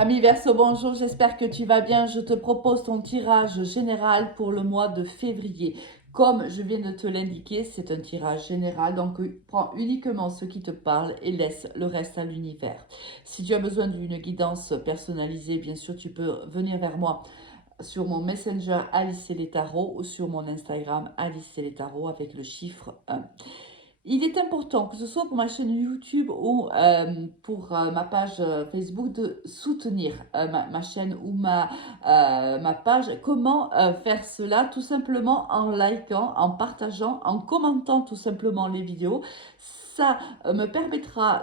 Ami Verseau, bonjour, j'espère que tu vas bien. Je te propose ton tirage général pour le mois de février. Comme je viens de te l'indiquer, c'est un tirage général, donc prends uniquement ce qui te parle et laisse le reste à l'univers. Si tu as besoin d'une guidance personnalisée, bien sûr, tu peux venir vers moi sur mon Messenger Alice et les Tarots ou sur mon Instagram Alice et les Tarots avec le chiffre 1. Il est important, que ce soit pour ma chaîne YouTube ou pour ma page Facebook, de soutenir ma chaîne ou ma page. Comment faire cela? Tout simplement en likant, en partageant, en commentant tout simplement les vidéos. Ça me permettra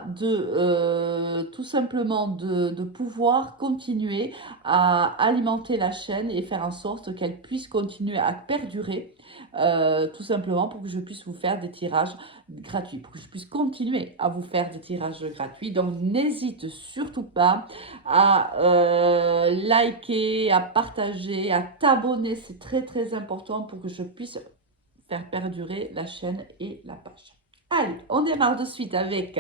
tout simplement de pouvoir continuer à alimenter la chaîne et faire en sorte qu'elle puisse continuer à perdurer, tout simplement pour que je puisse vous faire des tirages gratuit pour que je puisse continuer à vous faire des tirages gratuits. Donc n'hésite surtout pas à liker, à partager, à t'abonner. C'est très très important pour que je puisse faire perdurer la chaîne et la page. Allez, on démarre de suite avec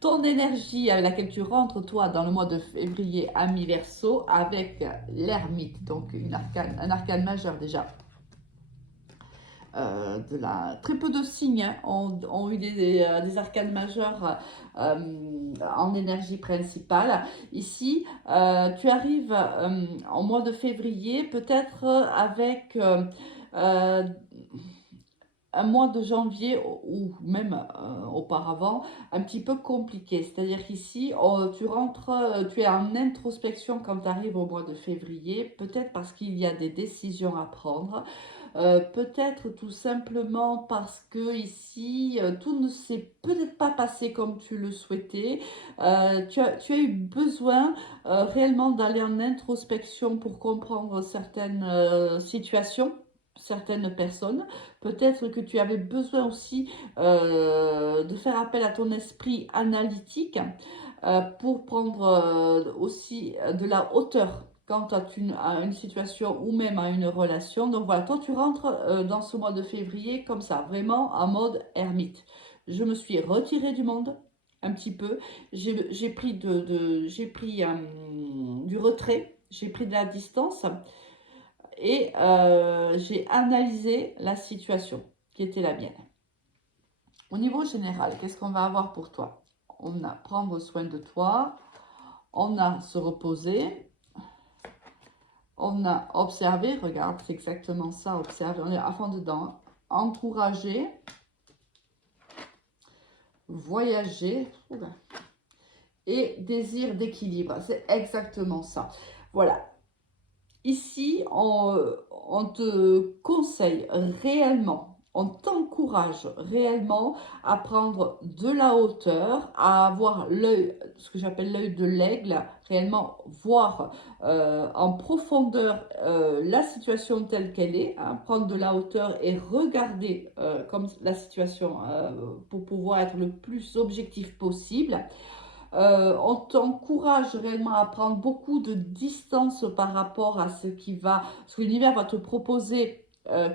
ton énergie avec laquelle tu rentres, toi, dans le mois de février, ami Verseau, avec l'ermite, donc un arcane majeur déjà. Très peu de signes hein, ont eu des arcanes majeurs en énergie principale. Ici, tu arrives en mois de février, peut-être avec un mois de janvier ou même auparavant, un petit peu compliqué. C'est-à-dire qu'ici, tu rentres, tu es en introspection quand tu arrives au mois de février, peut-être parce qu'il y a des décisions à prendre. Peut-être tout simplement parce que ici, tout ne s'est peut-être pas passé comme tu le souhaitais. Tu as eu besoin réellement d'aller en introspection pour comprendre certaines situations, certaines personnes. Peut-être que tu avais besoin aussi de faire appel à ton esprit analytique pour prendre aussi de la hauteur quant à une situation ou même à une relation. Donc voilà, toi tu rentres dans ce mois de février comme ça, vraiment en mode ermite. Je me suis retirée du monde un petit peu. J'ai pris, du retrait, j'ai pris de la distance et j'ai analysé la situation qui était la mienne. Au niveau général, qu'est-ce qu'on va avoir pour toi? On a prendre soin de toi, on a se reposer, on a observé, regarde, c'est exactement ça, observer, on est à fond dedans, hein. Encourager, voyager, et désir d'équilibre, c'est exactement ça. Voilà, ici, on te conseille réellement, on t'encourage réellement à prendre de la hauteur, à avoir l'œil, ce que j'appelle l'œil de l'aigle, réellement voir en profondeur la situation telle qu'elle est, hein, prendre de la hauteur et regarder comme la situation pour pouvoir être le plus objectif possible. On t'encourage réellement à prendre beaucoup de distance par rapport à ce que l'univers va te proposer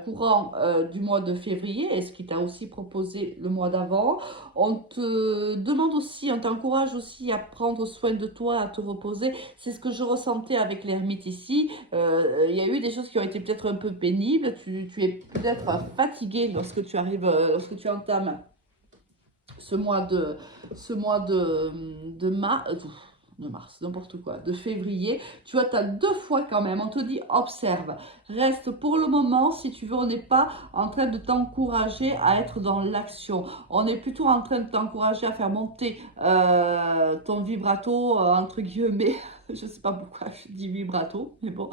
courant du mois de février et ce qu'il t'a aussi proposé le mois d'avant. On te demande aussi, on t'encourage aussi à prendre soin de toi, à te reposer. C'est ce que je ressentais avec l'ermite ici. Il y a eu des choses qui ont été peut-être un peu pénibles. Tu es peut-être fatigué lorsque tu arrives, lorsque tu entames ce mois de, de mars, n'importe quoi, de février, tu vois, tu as 2 fois quand même, on te dit observe, reste pour le moment, si tu veux, on n'est pas en train de t'encourager à être dans l'action, on est plutôt en train de t'encourager à faire monter ton vibrato, entre guillemets, je ne sais pas pourquoi je dis vibrato, mais bon,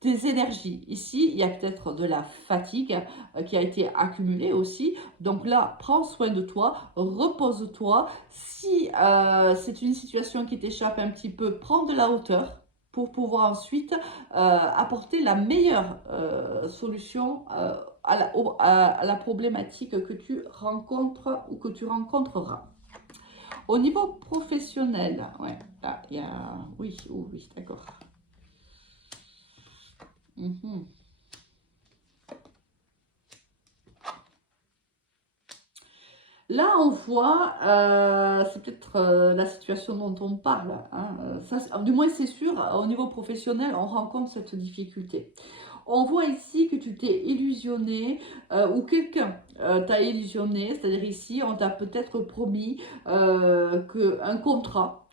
tes énergies. Ici, il y a peut-être de la fatigue qui a été accumulée aussi. Donc là, prends soin de toi, repose-toi. Si c'est une situation qui t'échappe un petit peu, prends de la hauteur pour pouvoir ensuite apporter la meilleure solution à la problématique que tu rencontres ou que tu rencontreras. Au niveau professionnel, ouais, là, il y a... Oui, oh oui, d'accord. Mhm. Là, on voit, c'est peut-être la situation dont on parle, hein, du moins c'est sûr, au niveau professionnel, on rencontre cette difficulté. On voit ici que tu t'es illusionné ou quelqu'un t'a illusionné, c'est-à-dire ici, on t'a peut-être promis qu'un contrat,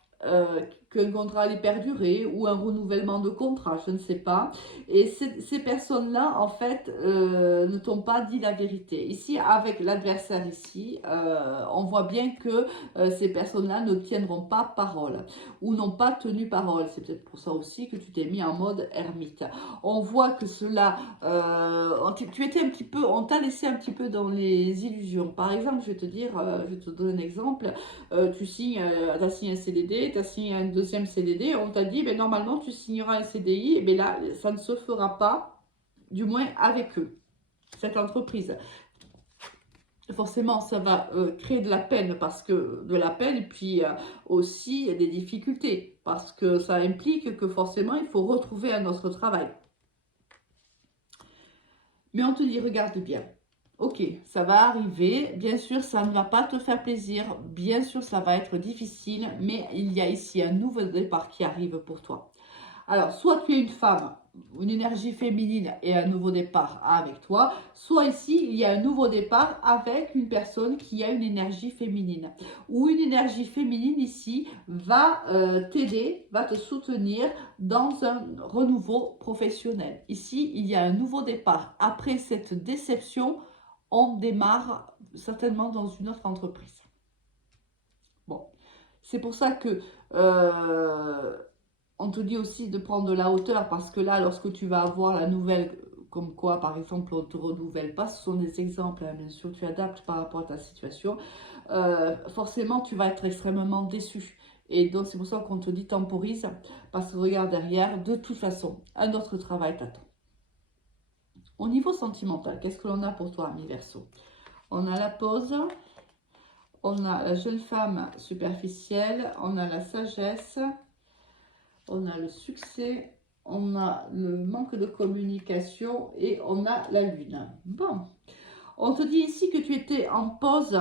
qu'un contrat allait perdurer ou un renouvellement de contrat, je ne sais pas. Et ces personnes-là, en fait, ne t'ont pas dit la vérité. Ici, avec l'adversaire ici, on voit bien que ces personnes-là ne tiendront pas parole ou n'ont pas tenu parole. C'est peut-être pour ça aussi que tu t'es mis en mode ermite. On voit que cela, tu étais un petit peu, on t'a laissé un petit peu dans les illusions. Par exemple, je vais te dire, je vais te donner un exemple. Tu signes, as signé un CDD, tu as signé un deuxième CDD, on t'a dit, ben, normalement, tu signeras un CDI, et ben là, ça ne se fera pas, du moins avec eux, cette entreprise. Forcément, ça va créer de la peine, parce que de la peine, et puis aussi des difficultés, parce que ça implique que forcément, il faut retrouver un autre travail. Mais on te dit, regarde bien. Ok, ça va arriver. Bien sûr, ça ne va pas te faire plaisir. Bien sûr, ça va être difficile. Mais il y a ici un nouveau départ qui arrive pour toi. Alors, soit tu es une femme, une énergie féminine et un nouveau départ avec toi, soit ici, il y a un nouveau départ avec une personne qui a une énergie féminine. Ou une énergie féminine ici va t'aider, va te soutenir dans un renouveau professionnel. Ici, il y a un nouveau départ. Après cette déception, on démarre certainement dans une autre entreprise. Bon, c'est pour ça que on te dit aussi de prendre de la hauteur, parce que là, lorsque tu vas avoir la nouvelle, comme quoi, par exemple, on ne te renouvelle pas, ce sont des exemples, hein, bien sûr, tu adaptes par rapport à ta situation, forcément, tu vas être extrêmement déçu. Et donc, c'est pour ça qu'on te dit temporise, parce que regarde derrière, de toute façon, un autre travail t'attend. Au niveau sentimental, qu'est-ce que l'on a pour toi, ami Verseau? On a la pause, on a la jeune femme superficielle, on a la sagesse, on a le succès, on a le manque de communication et on a la lune. Bon, on te dit ici que tu étais en pause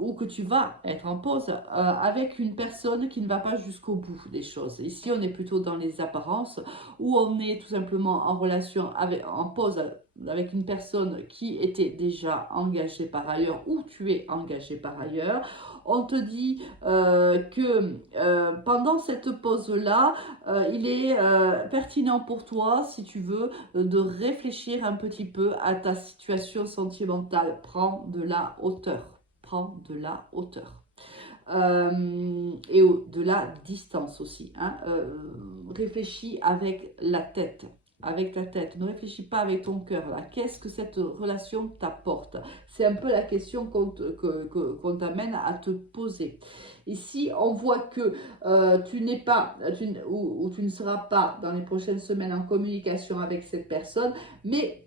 ou que tu vas être en pause avec une personne qui ne va pas jusqu'au bout des choses. Ici, on est plutôt dans les apparences, où on est tout simplement en relation avec, en pause avec une personne qui était déjà engagée par ailleurs, ou tu es engagé par ailleurs. On te dit que pendant cette pause-là, il est pertinent pour toi, si tu veux, de réfléchir un petit peu à ta situation sentimentale. Prends de la hauteur. Prends de la hauteur. Et de la distance aussi. Hein. Réfléchis avec la tête. Avec ta tête, ne réfléchis pas avec ton cœur là. Qu'est-ce que cette relation t'apporte? C'est un peu la question qu'on t'amène à te poser. Ici, on voit que tu n'es pas, ou tu ne seras pas dans les prochaines semaines en communication avec cette personne, mais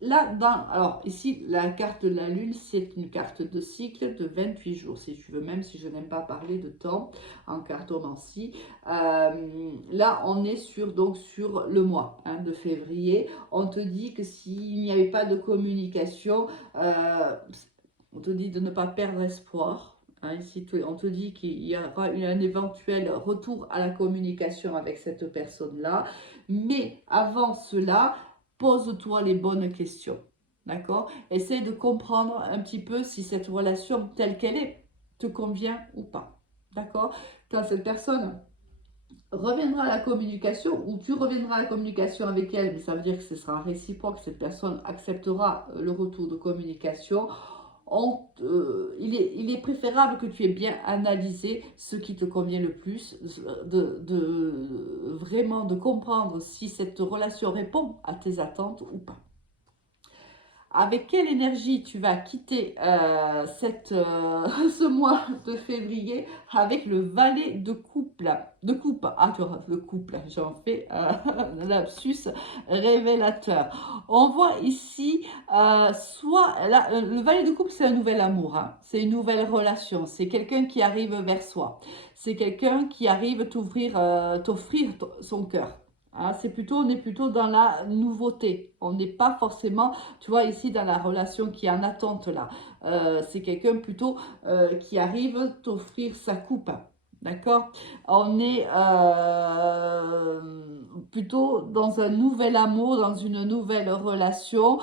là, alors ici, la carte de la Lune, c'est une carte de cycle de 28 jours, si tu veux, même si je n'aime pas parler de temps en cartomancie. Là, on est donc sur le mois de février. On te dit que s'il n'y avait pas de communication, on te dit de ne pas perdre espoir. Hein, ici, on te dit qu'il y aura un éventuel retour à la communication avec cette personne-là. Mais avant cela, pose-toi les bonnes questions. D'accord? Essaye de comprendre un petit peu si cette relation telle qu'elle est te convient ou pas. D'accord? Quand cette personne reviendra à la communication, ou tu reviendras à la communication avec elle, mais ça veut dire que ce sera réciproque, cette personne acceptera le retour de communication. Il est préférable que tu aies bien analysé ce qui te convient le plus, vraiment de comprendre si cette relation répond à tes attentes ou pas. Avec quelle énergie tu vas quitter ce mois de février? Avec le valet de coupe. Ah, tu vois, le couple, j'en fais un lapsus révélateur. On voit ici, le valet de coupe, c'est un nouvel amour, hein. C'est une nouvelle relation, c'est quelqu'un qui arrive vers soi. C'est quelqu'un qui arrive t'offrir son cœur. Hein, on est plutôt dans la nouveauté. On n'est pas forcément, tu vois, ici dans la relation qui est en attente là. C'est quelqu'un plutôt qui arrive t'offrir sa coupe. D'accord? On est plutôt dans un nouvel amour, dans une nouvelle relation.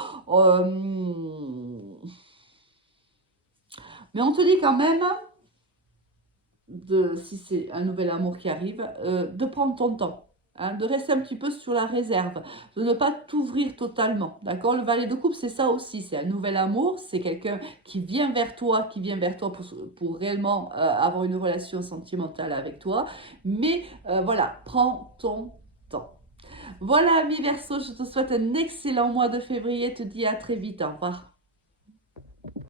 Mais on te dit quand même, si c'est un nouvel amour qui arrive, de prendre ton temps. Hein, de rester un petit peu sur la réserve, de ne pas t'ouvrir totalement, d'accord? Le valet de coupe, c'est ça aussi, c'est un nouvel amour, c'est quelqu'un qui vient vers toi, pour réellement avoir une relation sentimentale avec toi, mais voilà, prends ton temps. Voilà, mes Verseaux, je te souhaite un excellent mois de février, te dis à très vite, au revoir.